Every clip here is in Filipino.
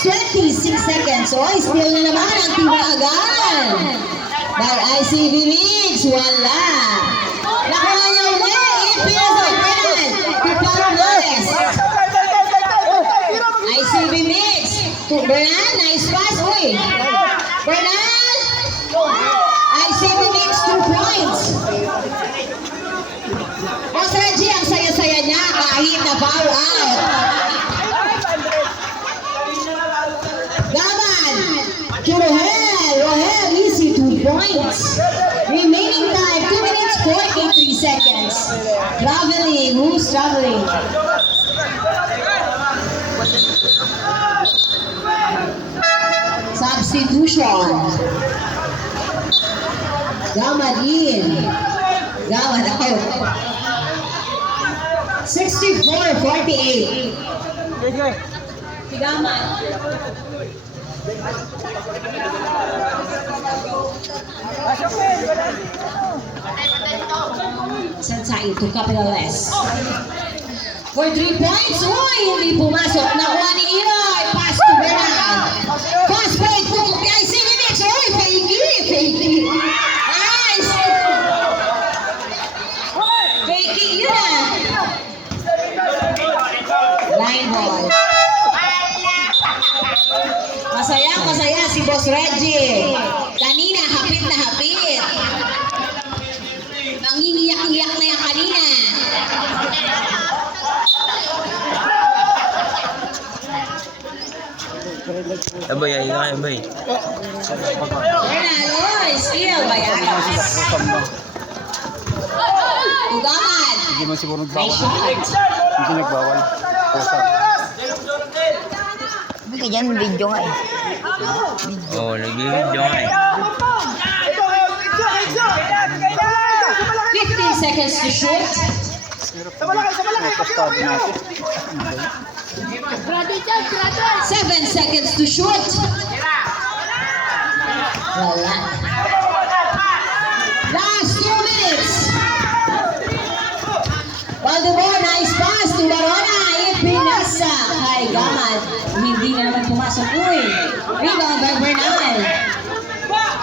26 seconds. O, still na naman ang tiwagan. By ICB Mix, wala. Nakuha niya ulit. Pinasok Bernal. Pupalomares. ICB Mix. Bernal, nice pass. Uy. Bernal. ICB Mix, 2 points. Boss Reggie, ang saya-saya niya kahit na foul out. Gaman to Rohel. Rohel, easy 2 points. Remaining time, 2 minutes 43 seconds. Traveling, who's traveling? Substitution. Gaman in. Gaman out. 64-48. Si Gaman. Sansai to Capitales. For 3 points. Uy, hindi pumasok. Nakuha ni Iroy. Pass to Bernal. Pass fake to ICB Mix. Uy, fakey. Nice. Fakey yun ah. Line ball. Masaya si Boss Reggie. Kanina, hapit na hapit. Nangingiyak-iyak na yan kanina. Abay, ay nga, abay. Bernal, still by Ayos. Ugaman. Hindi man siguro May nagbawal. shot. Hindi nagbawal. Posa. Hindi yan, video nga eh. Oo, nag-video nga eh. 15 seconds to shoot. Napastado natin. 7 seconds to shoot. Wala. Last 2 minutes. Baldomor, nice pass to Barona. Ipinasa kay Gaman. Hindi na naman pumasok. Uy. Rebound by Bernal.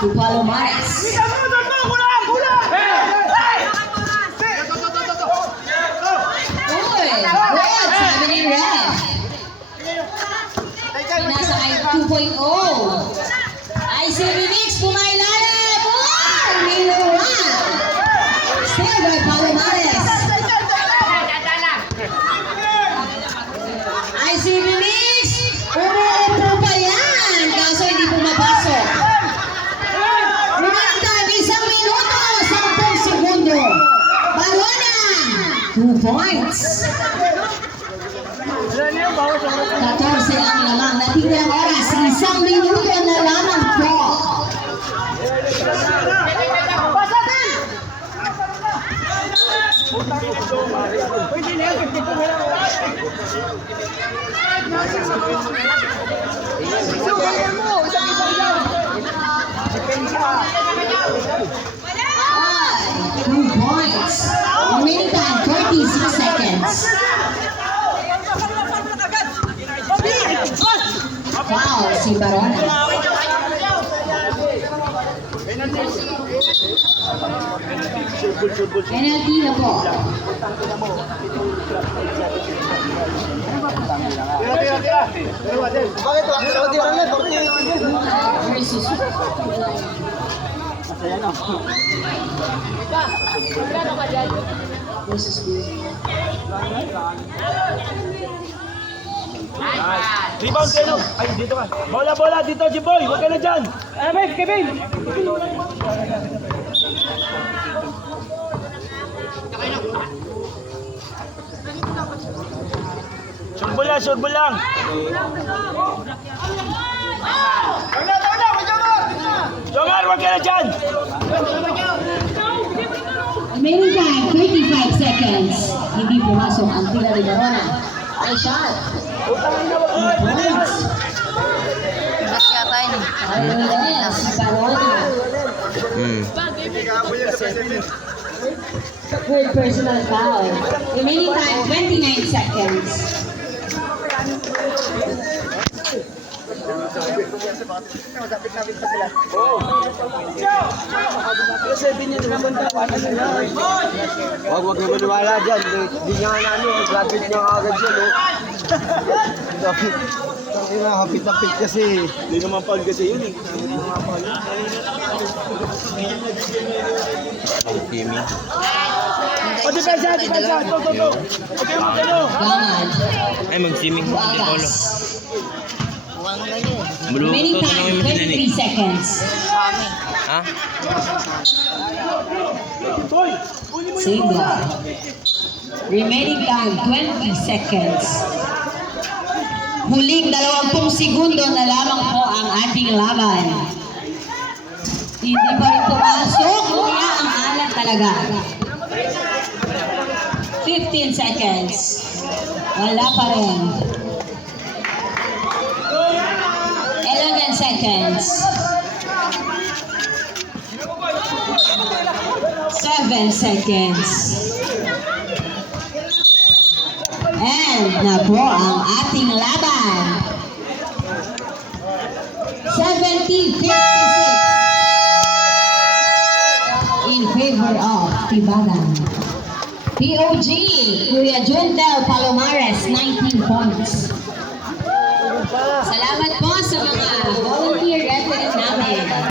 To Palomares. Uy. Good. Sabi ni Ref. Pinasa kay 2.0. ICB Mix, pumailalim. Uy. Minuwa. Still by Palomares. ICB Mix, umuupo pa yan. Kaso hindi pumapasok. Remaining time, 1 minuto, 10 segundo. Barona, 2 points. 14 ang lamang. Natingnan ang oras, 1 minuto na lamang po. Two points. Remaining time, 36 seconds. Foul si Barona. Penalty na po. Versus. Versus. Rebound kayo. Ay, dito ka. Bola, dito, Jiboy. Huwag ka na dyan. Kevin. Surbol lang. Jongar, huwag ka na dyan. Remaining time, 35 seconds. Hindi pumasok ang tira ni Barona. Ay shot. Points. Gas yata yun eh. Ay ulit. Si Barona. Third personal foul. Remaining time, 29 seconds. Huwag na maniwala dyan. Hindi niya nga ano, graduate niya agad siya, no? Hapit-hapit kasi. Hindi naman foul kasi yun eh. Ang Timmy. O, depensa! To. Okay mo kayo. Gaman. Ay, mag-swimming. Hindi ko Wagas. Huwag mo ganyan. Remaining Buluto na time, yung masilanig. 23 seconds. Kami. Ha? Hoy! Single. Remaining time, 20 seconds. Huling 20 segundo na lamang po ang ating laban. Hindi pa rin pumasok. Kaya ang alat talaga. 15 seconds. Wala pa rin. 11 seconds. 7 seconds. And na po ang ating laban. 70-56 in favor of Tibagan. POG, Kuya Juntel Palomares, 19 points. Salamat po sa mga